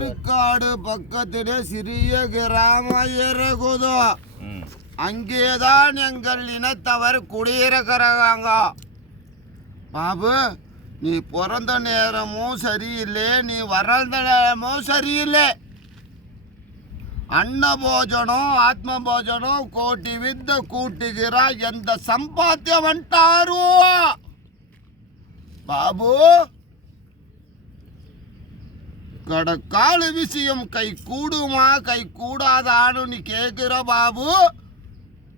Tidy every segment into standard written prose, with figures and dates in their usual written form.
ஆற்காடு பக்கத்திலே சிறிய கிராமம் இருக்குதோ, அங்கேதான் எங்கள் இனத்தவர் குடியிருக்கிறாங்க. பாபு, நீ பிறந்த நேரமும் சரியில்லை, நீ வளர்ந்த நேரமும் சரியில்லை. அன்ன போஜனம் ஆத்ம போஜனம் கோட்டி வித்த கூட்டுகிறா எந்த சம்பாத்தியம் అంటారు பாபு. கடக்கால விஷயம் கை கூடுமா கை கூடாதான்னு நீ கேட்கிற பாபு.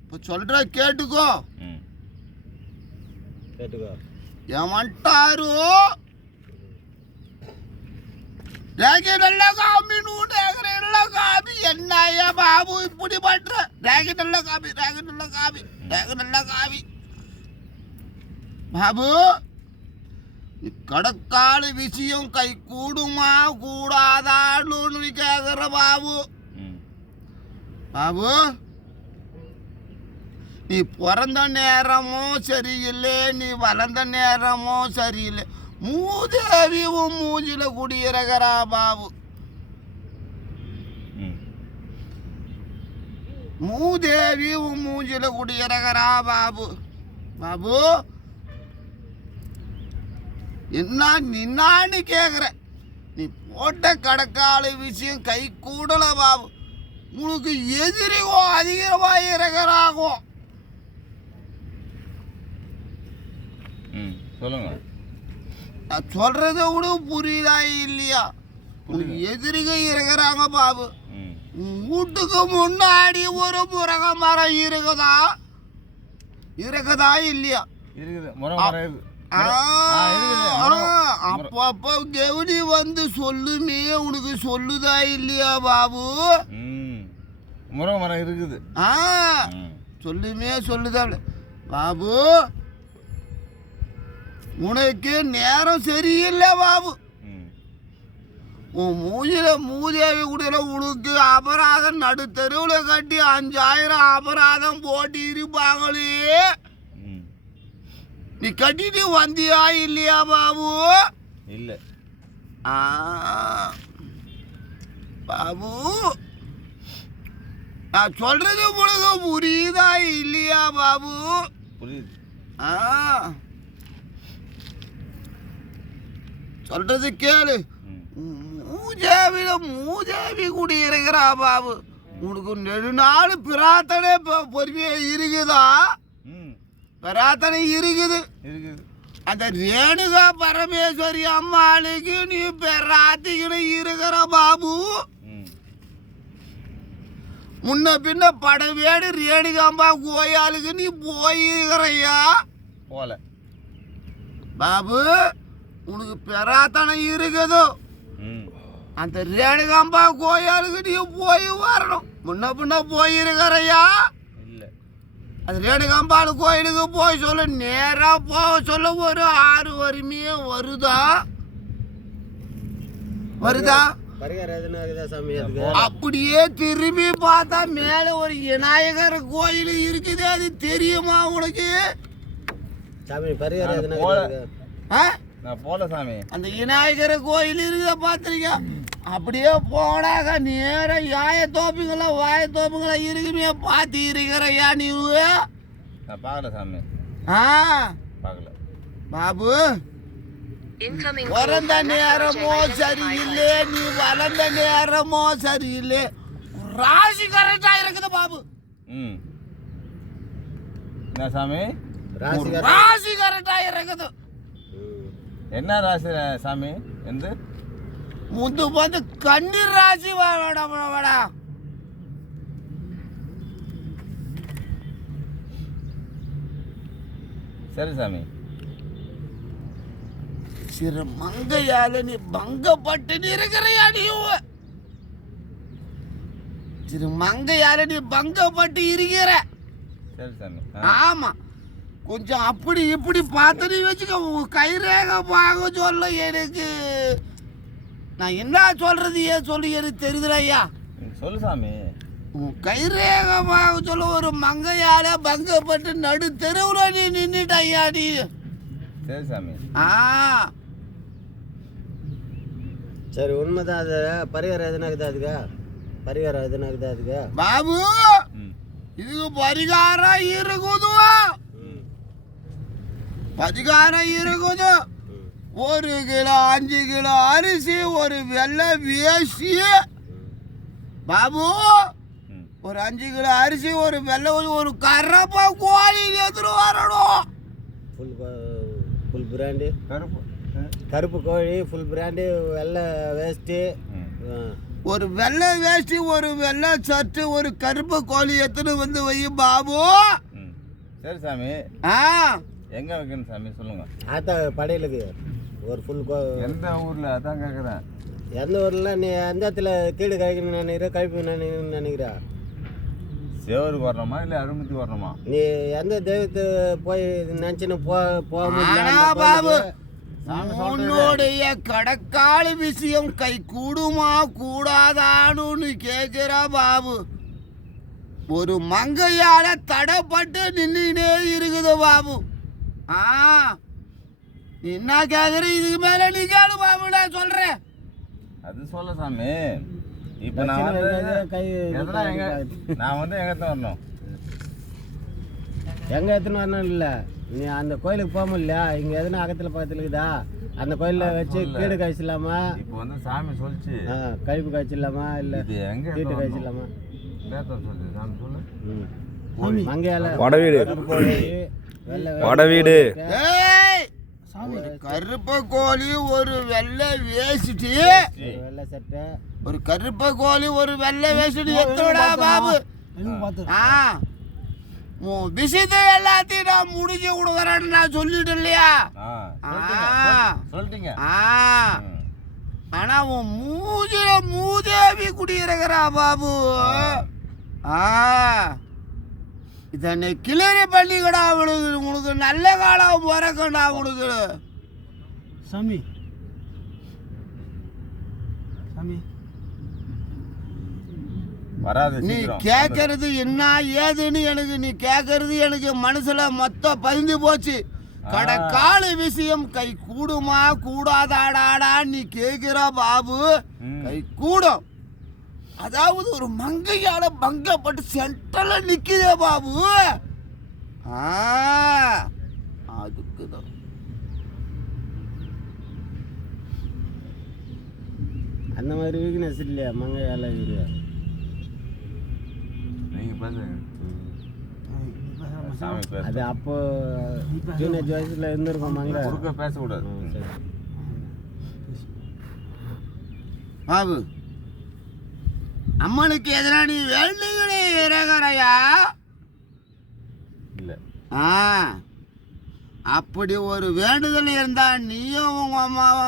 இப்போ சொல்ற கேட்டுக்கோ ఏమంటారు. రాకెట్ల కాపీ నువ్వు రాకెట్ల కాపీ ఎన్నయ్యా బాబు ఇప్పుడు పట్ర రాకెట్ల కాపీ రాకెట్ల కాపీ రాకెట్ల కాపీ బాబు. கடக்கால விஷயம் கை கூடுமா கூடாதான்னு கேட்குற பாபு. பாபு, நீ பிறந்த நேரமும் சரியில்லை, நீ வளர்ந்த நேரமும் சரியில்லை. மூதேவியும் மூஞ்சில குடியிருக்கிறா பாபு. மூதேவியும் மூஞ்சில குடியிருக்கிறா பாபு. பாபு, என்னான்னு கேட்குற. நீ போட்ட கடக்கால விஷயம் கை கூடல பாபு. உனக்கு எதிரிகோ அதிகமாக இருக்கிறாகும். சொல்லுங்க, நான் சொல்றத விட புரியுதா இல்லையா? உனக்கு எதிரிக இருக்கிறாங்க பாபு. வீட்டுக்கு முன்னாடி ஒரு முருக மரம் இருக்குதா இல்லையா? அப்பப்ப கெவுடி வந்து சொல்லுமே, உனக்கு சொல்லுதா இல்லையா பாபு? முருக மரம் இருக்குது. சொல்லுமே சொல்லுதா பாபு. உனக்கு நேரம் சரியில்லை பாபு. உன் மூஞ்சில மூதேவி குடியில உனக்கு அபராதம் நடுத்தருவில் கட்டி 5000 அபராதம் போட்டு இருப்பாங்களே. நீ கட்டிட்டு வந்தியா இல்லையா பாபு? இல்லை பாபு, நான் சொல்றது உனக்கு புரியுதா இல்லையா பாபு? புரியுது. சொல்றது கேளு. மூதேவி குடி இருக்கிறா பாபு. உனக்கு நெடுநாள் பிரார்த்தனை பொறுமையா இருக்குதா? பிரார்த்தனை இருக்குது. அந்த ரேணுகா பரமேஸ்வரி அம்மாளுக்கு நீ பிரார்த்திக்கிட்டு இருக்கிற பாபு. முன்ன பின்ன படவேடு ரேணுகாம்பா கோயாளுக்கு நீ போயிருக்கிறையா? போல பாபு, உனக்கு பிரார்த்தனை இருக்குது. அந்த ரேணுகாம்பா கோயாளுக்கு நீ போய் வரணும். முன்ன பின்ன போயிருக்கிறையா? இல்லை. அது ரேணுகாம்பாள் கோயிலுக்கு போய் சொல்ல, நேரா போக சொல்ல ஒரு 6 வருமையே வருதா? அப்படியே திரும்பி பார்த்தா மேல ஒரு விநாயகர் கோயில் இருக்குது. அது தெரியுமா உனக்கு? அந்த விநாயகர் கோயில் இருக்குத பாத்திருக்க. அப்படியே போனாக நேரம் யாய தோப்புங்களா வாய தோப்புங்களா இருக்குமே பார்த்து இருக்கிறையா நீ? பாபு, பிறந்த நேரமோ சரியில்லை, நீ வளர்ந்த நேரமோ சரியில்லை. ராசி கரெக்டா இருக்குது பாபு. ராசி கரெக்டா இருக்குது. என்ன ராசி சாமி? எந்த முந்து வந்து கண்ணீர் ராசி வாடா. சரி சாமி. சிறு மங்கையால நீ பங்கப்பட்டு இருக்கிறையா? நீ சிறு மங்கையால நீ பங்கப்பட்டு இருக்கிற. சரி சாமி. ஆமா, கொஞ்சம் அப்படி இப்படி பார்த்து வச்சுக்க. கைரேகை பார்க்க சொல்ல எனக்கு. நான் என்ன சொல்றது சொல்லி எனக்கு தெரியுதுல ஐயா. சொல்லு சாமி. கைரேகை பார்க்க சொல்ல ஒரு மங்கையால பங்கப்பட்டு நடு தெருவில் நீ நின்றுட்ட ஐயா நீ. சரி சாமி. சரி உண்மைதான். அது பரிகாரம் எதுனா இருக்குதா அதுக்கு? பரிகாரம் எதுனா இருக்குதா அதுக்கு? பாபு இதுக்கு பரிகாரம் இருக்குது. பரிகாரம் இருக்குது. 1 கிலோ 5 கிலோ அரிசி, ஒரு வெள்ளை வேஷ்டி. பாபு ஒரு 5 கிலோ அரிசி, ஒரு வெள்ளை, ஒரு கரப்பா கோழி எடுத்துட்டு வரணும். ஃபுல் பிராண்டு கருப்பு கருப்பு கோழி, ஃபுல் பிராண்டு, வெள்ளை வேஷ்டி, ஒரு வெள்ளை வேஷ்டி, ஒரு வெள்ளை சர்ட்டு, ஒரு கருப்பு கோழி எடுத்துட்டு வந்து வை பாபு. சரி சாமி. ஆ எங்க வைக்கணும் சாமி சொல்லுங்க. ஆத்தா படையலுக்கு ஒரு ஃபுல் எந்த ஊர்ல? அதான் கேட்குறேன். எந்த ஊரில் நீ எந்த இடத்துல கீடு கழிக்கணும்னு நினைக்கிற, கழிப்பு நினைக்கிறா? சேவருக்கு வரணுமா இல்லை அருமதி வரணுமா? நீ எந்த தெய்வத்தை போய் நினச்சின்னு பாபு உன்னுடைய கடக்கால விஷயம் கை கூடுமா கூடாதான்னு கேட்கிறா பாபு. ஒரு மங்கையால தடைப்பட்டு நின்றுனே இருக்குது பாபு. என்ன கேக்குற? இதுக்கு மேல நீ கேளு பாபு, நான் சொல்றேன். அது சொல்ல சாமி. இப்போ நான் வந்து எங்க வரணும்? எங்க எத்தனை வரணும் இல்லை, நீ அந்த கோயிலுக்கு போக முடியல. இங்க எதுனா அகத்துல பக்கத்துல இருக்குதா, அந்த கோயில வச்சு கீடு காய்ச்சலாமா? இப்போ வந்து சாமி சொல்லிச்சு கழிப்பு காய்ச்சலாமா, இல்ல எங்க கீட்டு காய்ச்சலாமா? சொல்லு சாமி சொல்லு. மங்கையால வடவீடு கருப்ப கோழி, ஒரு வெள்ளை வேஷ்டி, வெள்ளை சட்டை, ஒரு கருப்ப கோழி, ஒரு வெள்ளை வேஷ்டி எத்தோடா பாபு. விஷயத்தை எல்லாத்தையும் நான் முடிஞ்சு கொடுக்குறேன்னு நான் சொல்லிட்டு இல்லையா? சொல்லிட்டீங்க. ஆனா உன் மூதேவி குடியிருக்கிறா பாபு. இதனை கிளறி பண்ணிக்கடா அவனுக்கு. உனக்கு நல்ல காலம் பிறக்கண்டா உனக்கு. சாமி சாமி வராது. நீ கேட்கறது என்ன ஏதுன்னு எனக்கு நீ கேட்கறது எனக்கு மனசுல மொத்தம் பதிந்து போச்சு. கடக்கால விஷயம் கை கூடுமா கூடாதாடாடா நீ கேட்கிற பாபு. கை கூடும். அதாவது ஒரு மங்கையால பங்கப்பட்டு சென்டர்ல நிக்குதே பாபு. அதுக்குதான் அந்த மாதிரி வீக்னஸ் இல்லையா மங்கையால? இல்லையா? நீங்க பேசுங்க சாமி. பேச அது அப்போ டீனேஜ் வயசுல இருந்திருக்கும் மங்கை. குறுக்க பேசக்கூடாது. பாபு அம்மனுக்கு எதிராக நீ வேண்டுகளே இறகறையா? இல்லை. அப்படி ஒரு வேண்டுதல் இருந்தா நீயும் உங்க அம்மாவும்